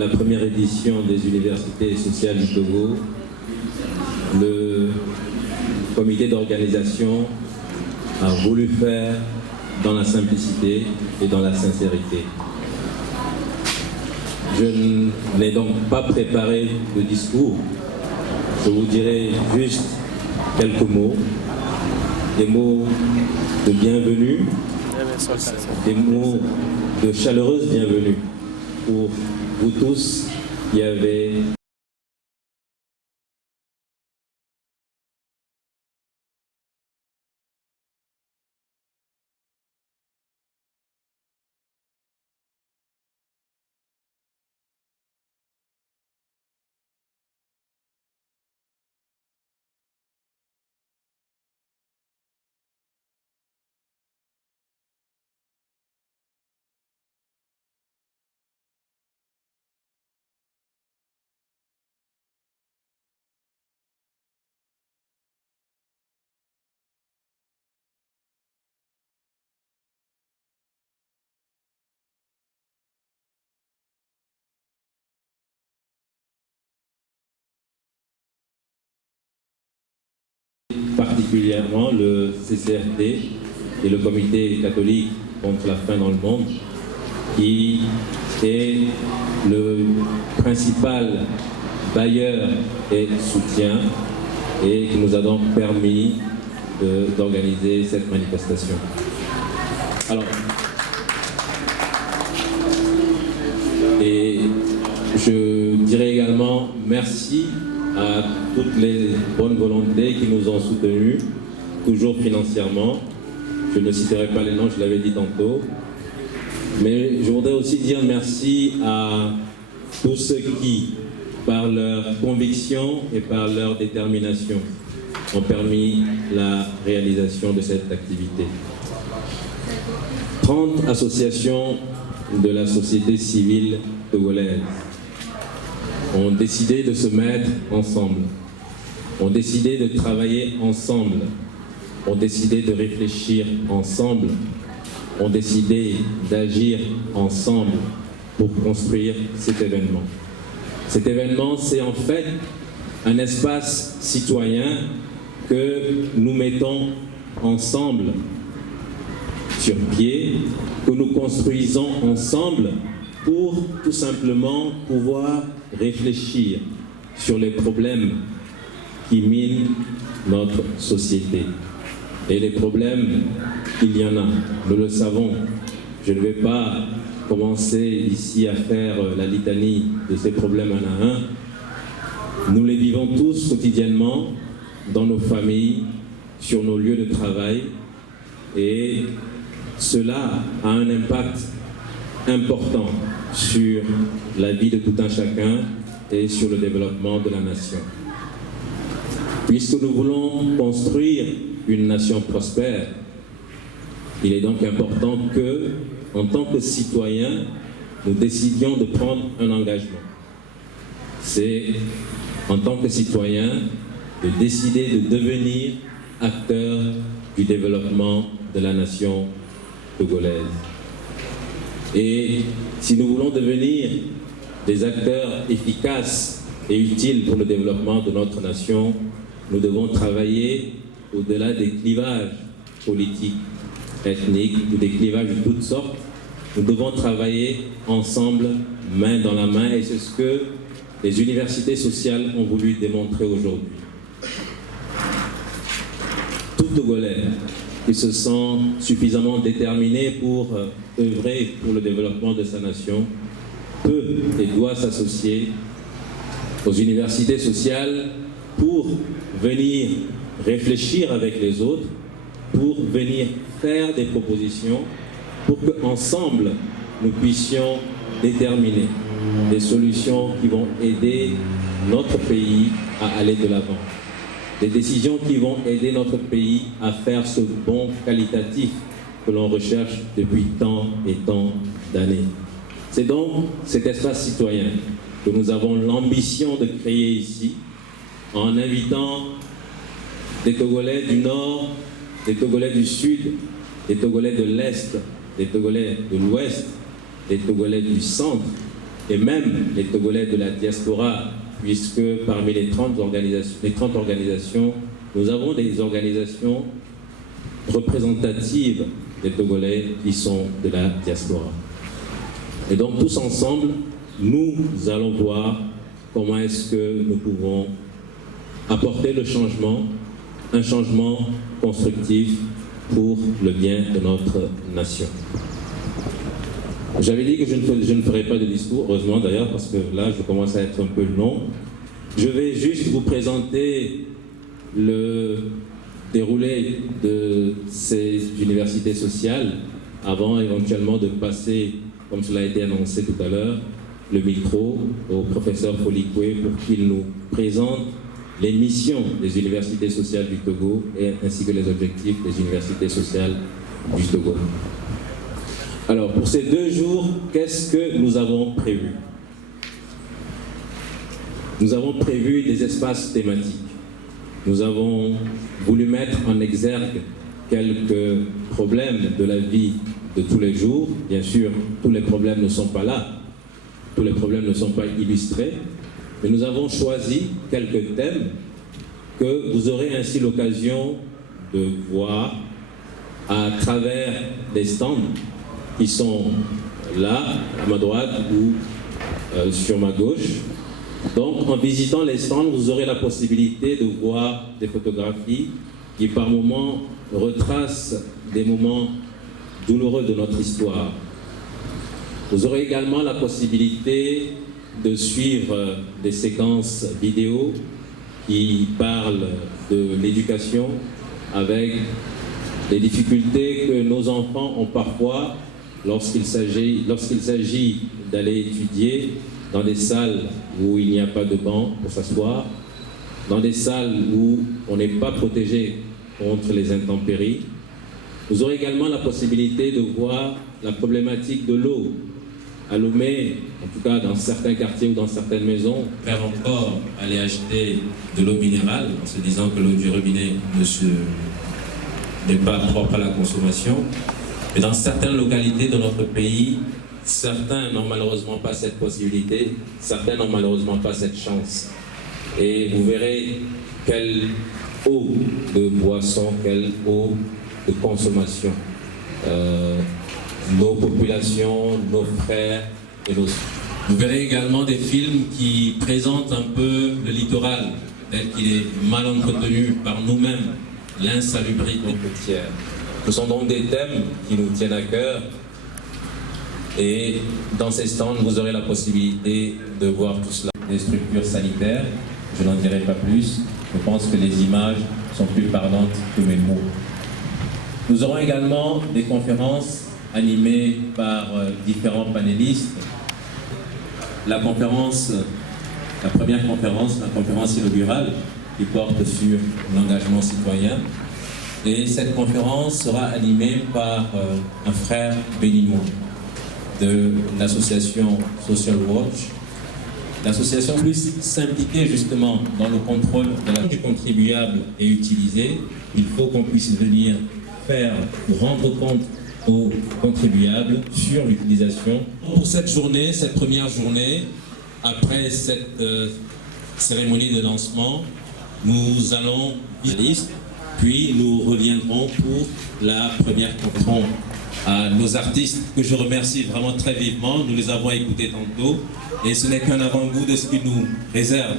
la première édition des universités sociales du Togo, le comité d'organisation a voulu faire dans la simplicité et dans la sincérité. Je n'ai donc pas préparé de discours. Je vous dirai juste quelques mots, des mots de bienvenue, des mots de chaleureuse bienvenue pour vous tous qui avez particulièrement le CCRT et le Comité catholique contre la faim dans le monde, qui est le principal bailleur et soutien et qui nous a donc permis d'organiser cette manifestation. Alors, et je dirais également merci à toutes les bonnes volontés qui nous ont soutenus, toujours financièrement. Je ne citerai pas les noms, je l'avais dit tantôt. Mais je voudrais aussi dire merci à tous ceux qui, par leur conviction et par leur détermination, ont permis la réalisation de cette activité. 30 associations de la société civile togolaise ont décidé de se mettre ensemble, ont décidé de travailler ensemble, ont décidé de réfléchir ensemble, ont décidé d'agir ensemble pour construire cet événement. Cet événement, c'est en fait un espace citoyen que nous mettons ensemble sur pied, que nous construisons ensemble pour tout simplement pouvoir réfléchir sur les problèmes qui minent notre société. Et les problèmes, il y en a, nous le savons. Je ne vais pas commencer ici à faire la litanie de ces problèmes un à un. Nous les vivons tous quotidiennement dans nos familles, sur nos lieux de travail, et cela a un impact important sur la vie de tout un chacun et sur le développement de la nation. Puisque nous voulons construire une nation prospère, il est donc important que, en tant que citoyens, nous décidions de prendre un engagement. C'est, en tant que citoyens, de décider de devenir acteurs du développement de la nation togolaise. Et si nous voulons devenir des acteurs efficaces et utiles pour le développement de notre nation, nous devons travailler au-delà des clivages politiques, ethniques ou des clivages de toutes sortes. Nous devons travailler ensemble, main dans la main, et c'est ce que les universités sociales ont voulu démontrer aujourd'hui. Tout Togolais qui se sent suffisamment déterminé pour œuvrer pour le développement de sa nation peut et doit s'associer aux universités sociales pour venir réfléchir avec les autres, pour venir faire des propositions, pour qu'ensemble nous puissions déterminer des solutions qui vont aider notre pays à aller de l'avant. Des décisions qui vont aider notre pays à faire ce bond qualitatif que l'on recherche depuis tant et tant d'années. C'est donc cet espace citoyen que nous avons l'ambition de créer ici, en invitant des Togolais du Nord, des Togolais du Sud, des Togolais de l'Est, des Togolais de l'Ouest, des Togolais du Centre, et même les Togolais de la diaspora, puisque parmi les 30 organisations, nous avons des organisations représentatives des Togolais qui sont de la diaspora. Et donc tous ensemble, nous allons voir comment est-ce que nous pouvons apporter le changement, un changement constructif pour le bien de notre nation. J'avais dit que je ne ferai pas de discours, heureusement d'ailleurs, parce que là je commence à être un peu long. Je vais juste vous présenter le déroulé de ces universités sociales avant éventuellement de passer, comme cela a été annoncé tout à l'heure, le micro au professeur Folikwe pour qu'il nous présente les missions des universités sociales du Togo ainsi que les objectifs des universités sociales du Togo. Alors, pour ces 2 jours, qu'est-ce que nous avons prévu? Nous avons prévu des espaces thématiques. Nous avons voulu mettre en exergue quelques problèmes de la vie de tous les jours. Bien sûr, tous les problèmes ne sont pas là, tous les problèmes ne sont pas illustrés, mais nous avons choisi quelques thèmes que vous aurez ainsi l'occasion de voir à travers des stands qui sont là, à ma droite ou sur ma gauche. Donc, en visitant les stands, vous aurez la possibilité de voir des photographies qui, par moments, retracent des moments douloureux de notre histoire. Vous aurez également la possibilité de suivre des séquences vidéo qui parlent de l'éducation avec les difficultés que nos enfants ont parfois lorsqu'il s'agit d'aller étudier dans des salles où il n'y a pas de banc pour s'asseoir, dans des salles où on n'est pas protégé contre les intempéries. Vous aurez également la possibilité de voir la problématique de l'eau. À Lomé, en tout cas dans certains quartiers ou dans certaines maisons, faire encore aller acheter de l'eau minérale en se disant que l'eau du robinet n'est pas propre à la consommation. Mais dans certaines localités de notre pays, certains n'ont malheureusement pas cette possibilité, certains n'ont malheureusement pas cette chance. Et vous verrez quelle eau de boisson, quelle eau de consommation nos populations, nos frères et nos sœurs. Vous verrez également des films qui présentent un peu le littoral, tel qu'il est mal entretenu par nous-mêmes, l'insalubrité côtière. Ce sont donc des thèmes qui nous tiennent à cœur. Et dans ces stands, vous aurez la possibilité de voir tout cela. Des structures sanitaires, je n'en dirai pas plus. Je pense que les images sont plus parlantes que mes mots. Nous aurons également des conférences animées par différents panélistes. La première conférence, la conférence inaugurale, qui porte sur l'engagement citoyen. Et cette conférence sera animée par un frère béninois de l'association Social Watch. L'association plus s'impliquer justement dans le contrôle de l'argent du contribuable est utilisé. Il faut qu'on puisse venir faire ou rendre compte aux contribuables sur l'utilisation. Pour cette journée, cette première journée, après cette cérémonie de lancement, nous allons lire la liste, puis nous reviendrons pour la première conférence. À nos artistes que je remercie vraiment très vivement, nous les avons écoutés tantôt et ce n'est qu'un avant-goût de ce qu'ils nous réservent